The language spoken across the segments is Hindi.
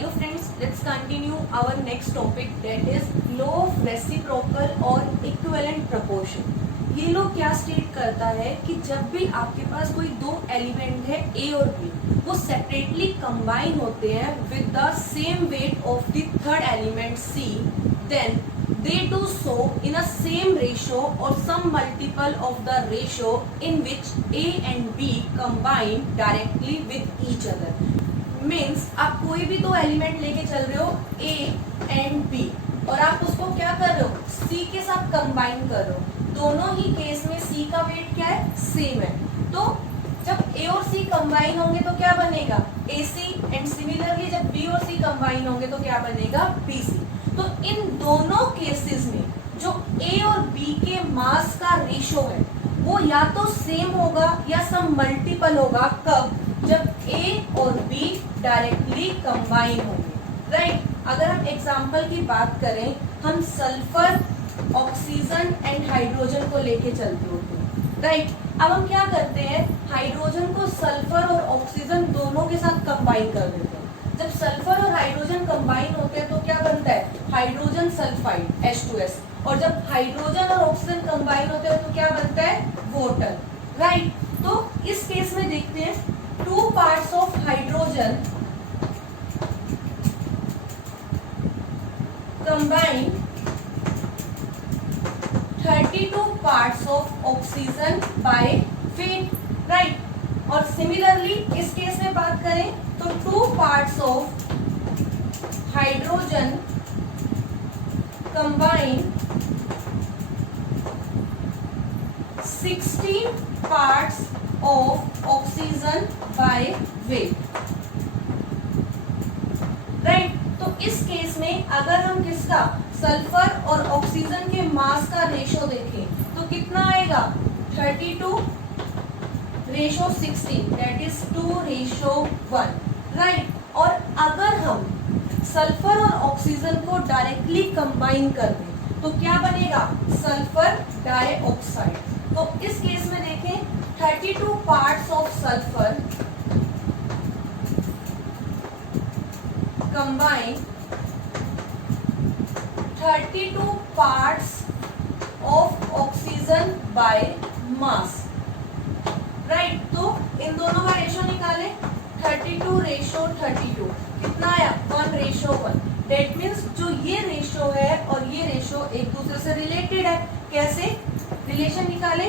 Hello friends, let's continue our next topic, that is law of reciprocal और equivalent proportion. ये लो क्या स्टेट करता है कि जब भी आपके पास कोई दो एलिमेंट है A और B, वो सेपरेटली कंबाइन होते हैं with the same weight of the third element C, then they do so in a same ratio or some multiple of the ratio in which A and B combine directly with each other. Means आप कोई भी दो एलिमेंट लेके चल रहे हो A एंड B और आप उसको क्या कर रहे हो C के साथ कंबाइन कर रहे हो. दोनों ही केस में C का वेट क्या है, सेम है. तो जब A और C कंबाइन होंगे तो क्या बनेगा, AC. एंड सिमिलरली जब B और C कंबाइन होंगे तो क्या बनेगा, BC. तो इन दोनों केसेस में जो A और B के मास का रेशो है वो या तो सेम होगा या सम मल्टीपल होगा. कब, जब A और B डायरेक्टली कंबाइन होंगे. राइट. अगर हम एग्जांपल की बात करें, हम सल्फर, ऑक्सीजन एंड हाइड्रोजन को लेके चलते होते हैं. राइट. अब हम क्या करते हैं, हाइड्रोजन को सल्फर और ऑक्सीजन दोनों के साथ कंबाइन कर देते हैं. जब सल्फर और हाइड्रोजन कंबाइन होते हैं तो क्या बनता है, हाइड्रोजन सल्फाइड H2S. और जब हाइड्रोजन और ऑक्सीजन कंबाइन होते हैं तो क्या बनता है, वाटर. राइट. तो इस केस में देखते हैं, 2 parts of hydrogen combine 32 parts of oxygen by weight. Right. और सिमिलरली इस केस में बात करें तो 2 parts of hydrogen combine 16 parts of oxygen by weight. Right. तो इस केस में अगर हम किसका, सल्फर और ऑक्सीजन के मास का रेशो देखें तो कितना आएगा, 32 रेशो 16, दैट इज 2:1. राइट. और अगर हम सल्फर और ऑक्सीजन को डायरेक्टली कंबाइन कर दें तो क्या बनेगा, सल्फर डाइऑक्साइड. तो इस केस में देखें, 32 parts of sulfur combine 32 parts of oxygen by mass. Right. तो इन दोनों का रेशो निकाले, 32:32 कितना आया, 1:1. डेट मीन्स जो ये रेशो है और ये रेशो एक दूसरे से रिलेटेड है. कैसे रिलेशन निकाले,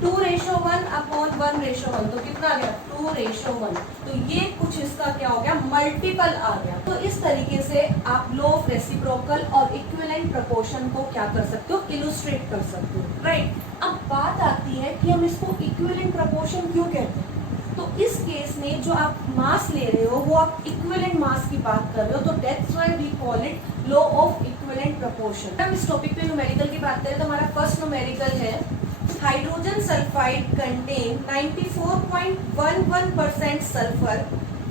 2:1 अपॉन 1:1. तो कितना आ गया, 2:1. तो ये कुछ इसका क्या हो गया, मल्टीपल आ गया. तो इस तरीके से आप लॉ ऑफ रेसिप्रोकल और इक्विवेलेंट प्रोपोर्शन को क्या कर सकते हो, इलुस्ट्रेट कर सकते हो. राइट. अब बात आती है कि हम इसको इक्विवेलेंट प्रोपोर्शन क्यों कहते हैं. तो इस केस में जो आप मास ले रहे हो वो आप इक्विवेलेंट मास की बात कर रहे हो, तो that's why we call it law of equivalent proportion. हम इस टॉपिक पे न्यूमेरिकल की बात करें तो हमारा फर्स्ट न्यूमेरिकल है, hydrogen sulphide contain 94.11% sulphur,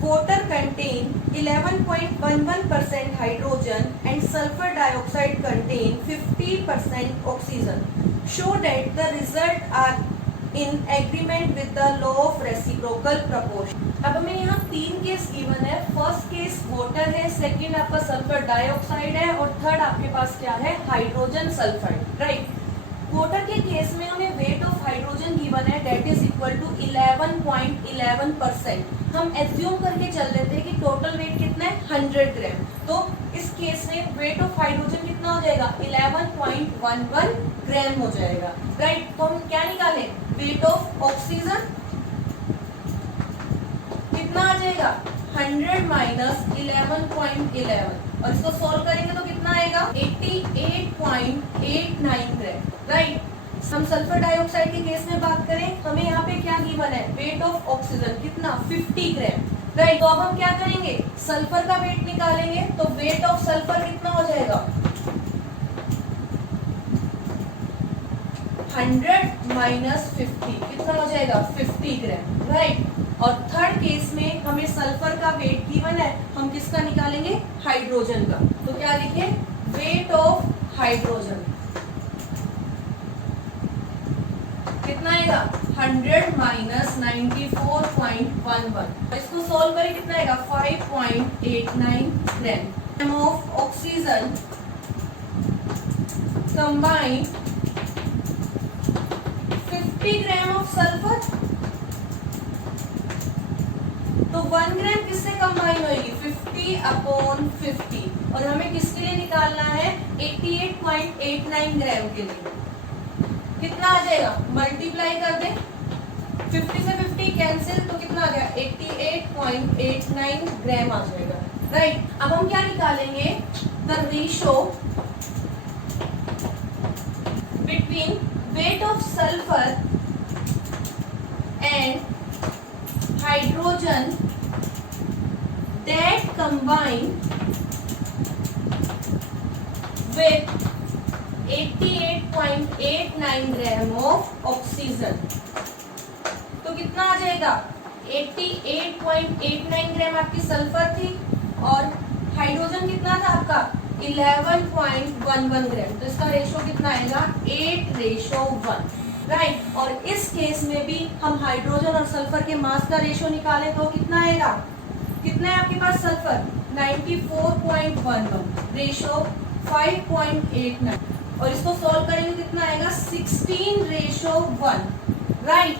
water contain 11.11% hydrogen and sulfur dioxide contain 50% oxygen. Show that the result are in agreement with the law of reciprocal proportion. अब हमें यहाँ 3 केस गिवन है. फर्स्ट केस वाटर है, सेकंड आपका सल्फर डाइऑक्साइड है और थर्ड आपके पास क्या है, हाइड्रोजन सल्फाइड. राइट. वाटर के केस में हमें वेट ऑफ हाइड्रोजन गिवन है, दैट इज इक्वल टू 11.11%. हम एज्यूम करके चल लेते हैं कि टोटल वेट कितना है, 100 ग्राम. तो इस केस में वेट ऑफ हाइड्रोजन कितना हो जाएगा, 11.11 ग्राम हो जाएगा. राइट. तो हम क्या निकालें, वेट ऑफ ऑक्सीजन कितना आ जाएगा, 100 माइनस 11.11 और इसको सॉल्व करेंगे तो कितना आएगा, 88.89 ग्राम. राइट. हम सल्फर डाइऑक्साइड के केस में बात करें, हमें यहाँ पे क्या गिवन है, वेट ऑफ ऑक्सीजन कितना, 50 ग्राम. राइट. तो अब हम क्या करेंगे, सल्फर का वेट निकालेंगे. तो वेट ऑफ सल्फर कितना हो जाएगा, 100 माइनस 50 कितना हो जाएगा, 50 ग्राम. राइट. और थर्ड केस में हमें सल्फर का वेट गिवन है, हम किसका निकालेंगे, हाइड्रोजन का. तो क्या लिखे, वेट ऑफ हाइड्रोजन कितना आएगा 100 माइनस 94.11। इसको सॉल्व करें कितना आएगा 5.89 gram of oxygen combine 50 gram of sulphur. तो 1 ग्राम किससे कंबाइन होगी 50/50 और हमें किसके लिए निकालना है 88.89 ग्राम के लिए। कितना आ जाएगा मल्टीप्लाई कर दें 50 से 50 कैंसिल तो कितना आ गया 88.89 ग्राम आ जाएगा। राइट, अब हम क्या निकालेंगे the ratio between weight of sulphur and hydrogen that combine with 88.89 gram of oxygen. तो कितना आ जाएगा 88.89 ग्राम आपकी सल्फर थी और हाइड्रोजन कितना था आपका 11.11 ग्राम। तो इसका रेशो कितना आएगा 8:1। राइट, और इस केस में भी हम हाइड्रोजन और सल्फर के मास का रेशो निकालें तो कितना आएगा, कितना है आपके पास सल्फर 94.11 रेशो 5.89 और इसको सॉल्व करेंगे कितना आएगा 16:1। राइट,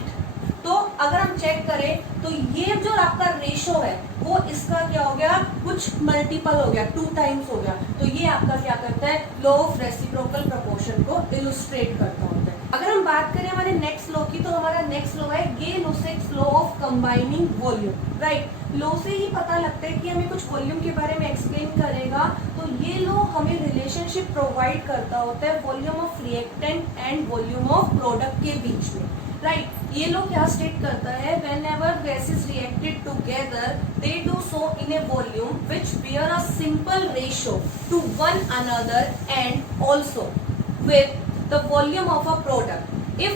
तो अगर हम चेक करें तो ये जो आपका रेशो है वो इसका क्या हो गया कुछ मल्टीपल हो गया 2 टाइम्स हो गया। तो ये आपका क्या करता है लॉ ऑफ रेसिप्रोकल प्रोपोर्शन को इलुस्ट्रेट करता होता है। अगर हम बात करें हमारे नेक्स्ट लॉ की तो हमारा नेक्स्ट लॉ है Gay Lussac's law of combining volume. Right, law से ही पता लगता है कि हमें कुछ वॉल्यूम के बारे में एक्सप्लेन करेगा। तो ये लॉ हमें रिलेशनशिप प्रोवाइड करता होता है volume of reactant and volume of product के बीच में। राइट, ये लोग क्या स्टेट करता है whenever gases reacted together they do so in a volume which bear a simple ratio to one another and also with the volume of a product if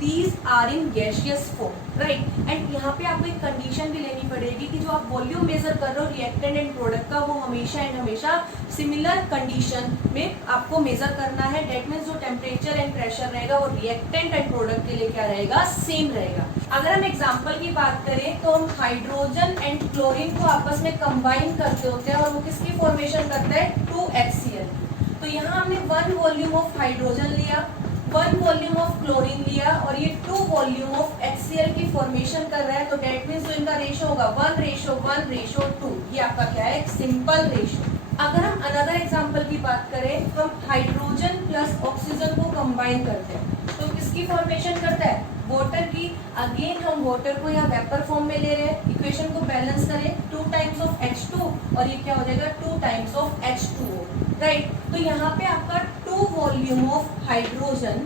these are in gaseous form। Right, and यहाँ पे आपको एक कंडीशन भी लेनी पड़ेगी कि जो आप वॉल्यूम मेजर कर रहे हो रिएक्टेंट एंड प्रोडक्ट का वो हमेशा एंड हमेशा सिमिलर कंडीशन में आपको मेजर करना है। डेट मीन्स जो टेम्परेचर एंड प्रेशर रहेगा वो रिएक्टेंट एंड प्रोडक्ट के लिए क्या रहेगा सेम रहेगा। अगर हम एग्जांपल की बात करें तो हम हाइड्रोजन एंड क्लोरीन को आपस में कंबाइन करते होते हैं और वो किसकी फॉर्मेशन करता है 2HCl। तो यहाँ हमने 1 वॉल्यूम ऑफ हाइड्रोजन लिया 1 वॉल्यूम ऑफ क्लोरीन लिया और ये 2 वॉल्यूम ऑफ HCl की फॉर्मेशन कर रहा है। तो डेट मीन्स जो इनका रेशो होगा 1:1:2। ये आपका क्या है एक सिंपल रेशो। अगर हम अनदर एग्जांपल की बात करें तो हम हाइड्रोजन प्लस ऑक्सीजन को कंबाइन करते हैं तो किसकी फॉर्मेशन करता है वाटर की। अगेन हम वाटर को यहाँ वेपर फॉर्म में ले रहे हैं। इक्वेशन को बैलेंस करें 2 टाइम्स ऑफ H2 और ये क्या हो जाएगा 2 टाइम्स ऑफ H2O। राइट, तो यहाँ पे आपका 2 volume of hydrogen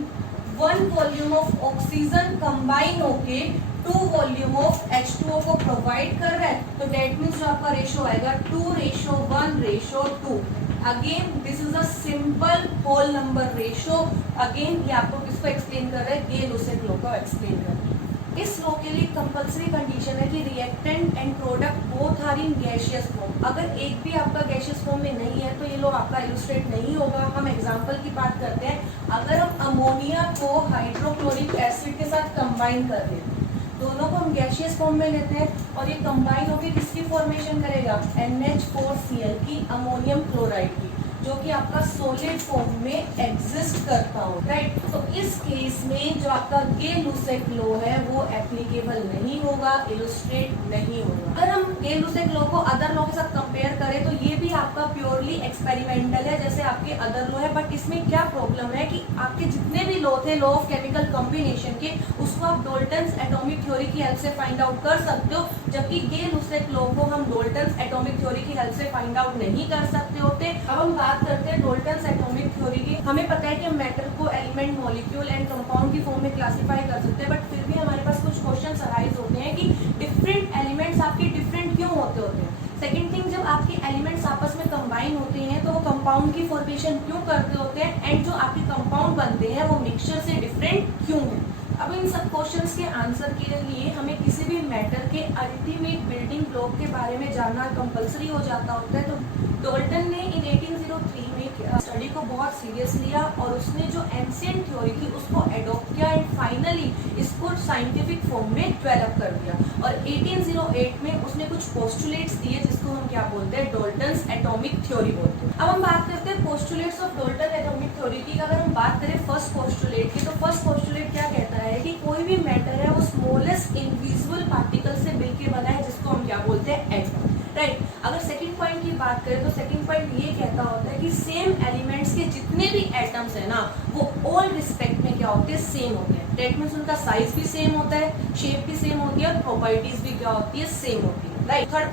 1 volume of oxygen combine होके 2 वॉल्यूम ऑफ H2O को प्रोवाइड कर रहा है। तो डेट मीन्स जो आपका रेशो आएगा 2:1:2। Again this is a simple whole number ratio. Again ये आपको किसको एक्सप्लेन कर रहा है गे-लुसेक लॉ को एक्सप्लेन कर रहा है। इस लॉ के लिए कंपलसरी कंडीशन है कि reactant and product both are in gaseous form. अगर एक भी आपका गैसियस फॉर्म में नहीं है तो ये लॉ आपका इलुस्ट्रेट नहीं होगा। हम एग्जांपल की बात करते हैं, अगर हम अमोनिया को हाइड्रोक्लोरिक एसिड के साथ कंबाइन कर दें दोनों को हम गैसियस फॉर्म में लेते हैं और ये कंबाइन होकर किसकी फॉर्मेशन करेगा NH4Cl की अमोनियम क्लोराइड की जो कि आपका सॉलिड फॉर्म में एग्जिस्ट करता हो। राइट, तो इस केस में जो आपका गे-लुसेक लॉ है वो एप्लीकेबल नहीं होगा, इलुस्ट्रेट नहीं होगा। अगर हम गे-लुसेक लॉ को अदर लॉ के साथ कंपेयर करें तो ये भी आपका प्योरली एक्सपेरिमेंटल है जैसे आपके अदर लॉ है। बट इसमें क्या प्रॉब्लम है कि आपके जितने भी लॉ थे लॉ ऑफ केमिकल कॉम्बिनेशन के उसको आप डोल्टन्स एटॉमिक थ्योरी की हेल्प से फाइंड आउट कर सकते हो, जबकि गे-लुसेक लॉ को हम डोल्टन्स एटॉमिक थ्योरी की हेल्प से फाइंड आउट नहीं कर सकते होते। अब हम बात करते हैं डोल्टन्स एटॉमिक थ्योरी की। हमें पता है कि हम मैटर को एलिमेंट मॉलिक्यूल एंड कंपाउंड की फॉर्म में क्लासिफाई कर सकते हैं, बट फिर भी हमारे पास कुछ क्वेश्चंस अराइज होते हैं कि डिफरेंट एलिमेंट्स आपके डिफरेंट क्यों होते हैं। सेकेंड थिंग, जब आपके एलिमेंट्स आपस में कंबाइन होते हैं तो वो कंपाउंड की फॉर्मेशन क्यों करते होते हैं एंड जो आपके कंपाउंड बनते हैं वो मिक्सचर से डिफरेंट क्यों है। अब इन सब क्वेश्चंस के आंसर के लिए हमें किसी भी मैटर के अल्टीमेट बिल्डिंग ब्लॉक के बारे में जानना कंपलसरी हो जाता होता है। तो डॉल्टन ने इन 1803 में स्टडी को बहुत सीरियस लिया और उसने जो एंशिएंट थ्योरी थी उसको एडॉप्ट किया एंड फाइनली इसको साइंटिफिक फॉर्म में डेवलप कर दिया। और 1808 में उसने कुछ पोस्टुलेट्स दिए जिसको हम क्या बोलते हैं, डॉल्टन्स एटॉमिक थ्योरी बोलते हैं। अब हम बात करते हैं postulates of Dalton atomic theory की। अगर हम बात करें फर्स्ट पोस्टुलेट की, तो फर्स्ट पोस्टुलेट क्या कहता है कि कोई भी मैटर है वो स्मॉलेस्ट इनविजिबल पार्टिकल से मिलकर बना है जिसको हम क्या बोलते हैं, एटम, राइट। अगर सेकंड पॉइंट की बात करें तो सेकंड पॉइंट ये कहता होता है कि सेम एलिमेंट्स के जितने भी एटम्स है ना वो ऑल रिस्पेक्ट में क्या होते हैं, सेम होते हैं। दैट मींस उनका साइज भी सेम होता है, शेप भी सेम होती है और प्रॉपर्टीज भी क्या होती है, सेम होती है, राइट। थर्ड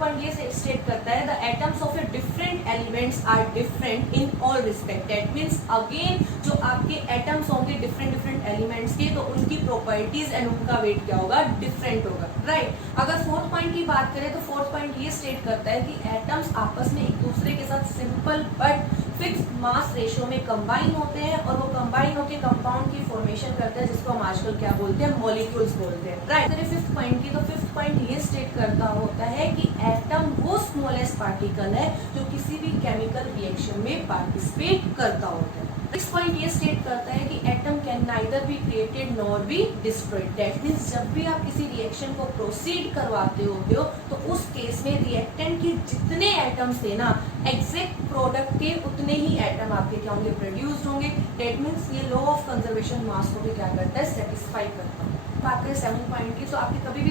पॉइंट ये स्टेट करता है the atoms of a different elements are different in all respect. That means again जो आपके एटम्स होंगे डिफरेंट एलिमेंट्स के, तो उनकी प्रॉपर्टीज एंड उनका वेट क्या होगा, डिफरेंट होगा, राइट। अगर फोर्थ पॉइंट की बात करें तो फोर्थ पॉइंट ये स्टेट करता है कि एटम्स आपस में एक दूसरे के साथ simple but fix mass ratio में कंबाइन होते हैं और वो कंबाइन होकर कंपाउंड की फॉर्मेशन करते हैं जिसको हम आजकल क्या बोलते हैं, मॉलिक्यूल्स बोलते हैं, राइट। फिफ्थ पॉइंट की, तो फिफ्थ पॉइंट ये स्टेट करता होता है कि एटम वो स्मॉलेस्ट पार्टिकल है जो किसी भी केमिकल रिएक्शन में पार्टिसिपेट करता होता है। नेक्स्ट पॉइंट ये स्टेट करता है कि atom can neither be created nor be destroyed. That means जब भी आप किसी रिएक्शन को प्रोसीड करवाते होते हो तो उस केस में रिएक्टेंट के जितने एटम्स थे ना एग्जैक्ट प्रोडक्ट के उतने ही एटम आपके क्या होंगे, प्रोड्यूस्ड होंगे। दैट मींस ये लॉ ऑफ कंजर्वेशन मास को भी क्या करता है, सेटिस्फाई करता है। बात करें 7 पॉइंट की, तो आपके कभी भी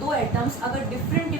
दो एटम्स अगर डिफरेंट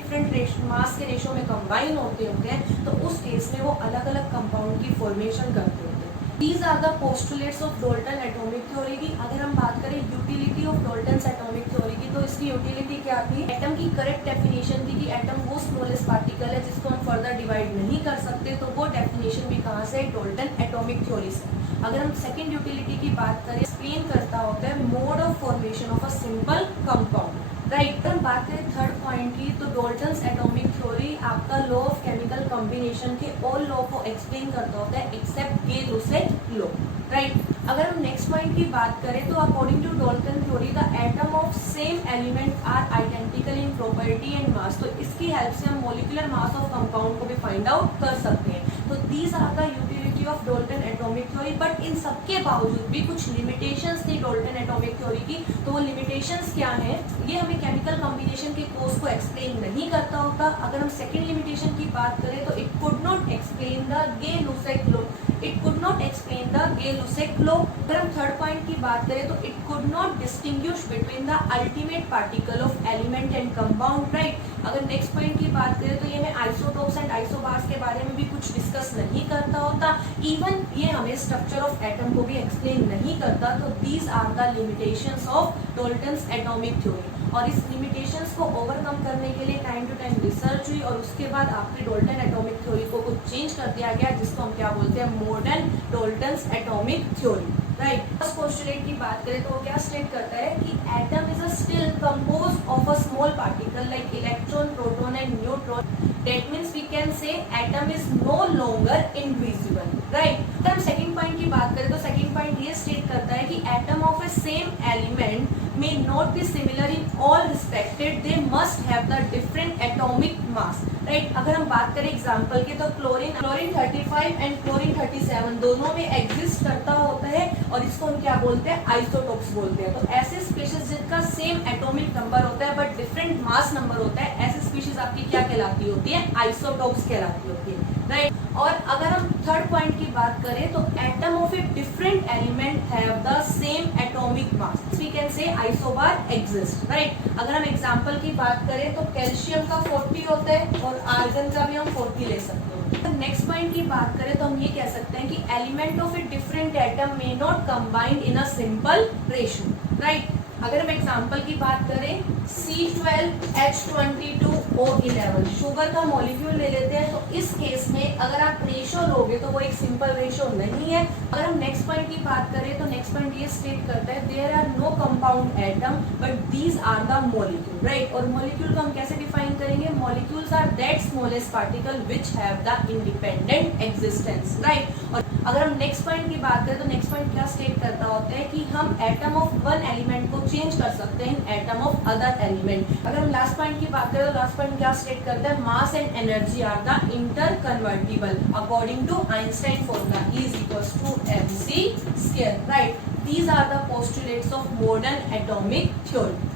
मास के रेशो में कंबाइन होते हैं तो उस केस में वो अलग अलग कंपाउंड की फॉर्मेशन करते होते हैं। These are the postulates of Dalton atomic theory की। अगर हम बात करें utility of Dalton's atomic theory की, तो इसकी यूटिलिटी क्या थी, एटम की करेक्ट डेफिनेशन थी कि एटम वो स्मॉलेस्ट पार्टिकल है जिसको हम फर्दर डिवाइड नहीं कर सकते, तो वो डेफिनेशन भी कहाँ से, Dalton एटॉमिक थ्योरी से। अगर हम सेकंड यूटिलिटी की बात करें, एक्सप्लेन करता होता है mode of formation of a simple compound, right. हम बात करें थर्ड पॉइंट की, तो डॉल्टन्स एटॉमिक थ्योरी आपका लॉ ऑफ केमिकल कॉम्बिनेशन के ऑल लॉ को एक्सप्लेन करता होता है एक्सेप्ट गे-लुसेक लॉ, राइट। अगर हम नेक्स्ट पॉइंट की बात करें तो according to Dalton theory the atom of same element are identical in property and mass. तो इसकी हेल्प से हम मॉलिक्यूलर मास ऑफ कंपाउंड को भी फाइंड आउट कर सकते हैं। तो these are the utility of Dalton atomic theory. But इन सबके बावजूद भी कुछ लिमिटेशंस थी डॉल्टन एटॉमिक थ्योरी की। तो वो लिमिटेशंस क्या हैं, ये हमें केमिकल कॉम्बिनेशन के कोर्स को एक्सप्लेन नहीं करता होता। अगर हम सेकेंड लिमिटेशन की बात करें तो it could not explain the Gay Lussac law, it could not explain the Gay Lussac law. अगर हम थर्ड पॉइंट की बात करें तो it could not distinguish between the ultimate particle of element and compound, right. अगर नेक्स्ट पॉइंट की बात करें तो ये हमें आइसोटोप्स एंड आइसोबार्स के बारे में भी कुछ डिस्कस नहीं करता होता। इवन ये हमें स्ट्रक्चर ऑफ एटम को भी एक्सप्लेन नहीं करता। तो these are the limitations of Dalton's atomic theory. और इस लिमिटेशंस को ओवरकम करने के लिए टाइम टू टाइम रिसर्च हुई और उसके बाद आपकी डॉल्टन एटॉमिक थ्योरी को कुछ चेंज कर दिया गया जिसको हम क्या बोलते हैं, modern Dalton's atomic theory, right. First postulate की बात करें तो वो क्या स्टेट करता है कि atom is a still composed of a small particle like electron, proton and neutron. That means we can say atom is no longer invisible, right. अगर हम सेकंड पॉइंट की बात करें तो सेकंड पॉइंट ये स्टेट करता है कि atom of A same element may not be similar in all respected, they must have the different atomic mass, right। अगर हम बात करें एग्जांपल की तो क्लोरीन 35 एंड क्लोरीन 37 दोनों में एग्जिस्ट करता होता है और इसको हम क्या बोलते हैं, आइसोटोप्स बोलते हैं। तो ऐसे स्पीशीज जिनका सेम एटॉमिक नंबर होता है बट डिफरेंट मास नंबर होता है, ऐसी स्पीशीज आपकी क्या कहलाती होती है, आइसोटोप्स कहलाती होती है, राइट। और अगर हम थर्ड पॉइंट की बात करें तो atom of a different element have the same atomic mass, we can say isobar exist, right. अगर हम एग्जांपल की बात करें तो कैल्शियम का 40 होता है और आर्गन का भी हम 40 ले सकते हैं। नेक्स्ट पॉइंट की बात करें तो हम ये कह सकते हैं कि element of a different atom may not combined in a simple ratio, right. अगर हम एग्जांपल की बात करें C12H22O11 शुगर का मॉलिक्यूल ले लेते हैं, तो इस केस में अगर आप रेशो लोगे तो वो एक सिंपल रेशो नहीं है। अगर हम नेक्स्ट पॉइंट की बात करें तो नेक्स्ट पॉइंट ये स्टेट करता है there are no compound atom but these are the molecule. Right. और मॉलिक्यूल को हम कैसे डिफाइन करेंगे? Molecules are that smallest particle which have the independent existence, right. और अगर हम नेक्स्ट पॉइंट की बात करें तो नेक्स्ट पॉइंट क्या स्टेट करता होता है कि हम एटम ऑफ वन एलिमेंट को चेंज कर सकते हैं इन एटम ऑफ अदर एलिमेंट। अगर हम लास्ट पॉइंट की बात करें तो लास्ट पॉइंट क्या स्टेट करता है? Mass and energy are the interconvertible according to Einstein formula is equals to mc square, right. These are the postulates of modern atomic theory.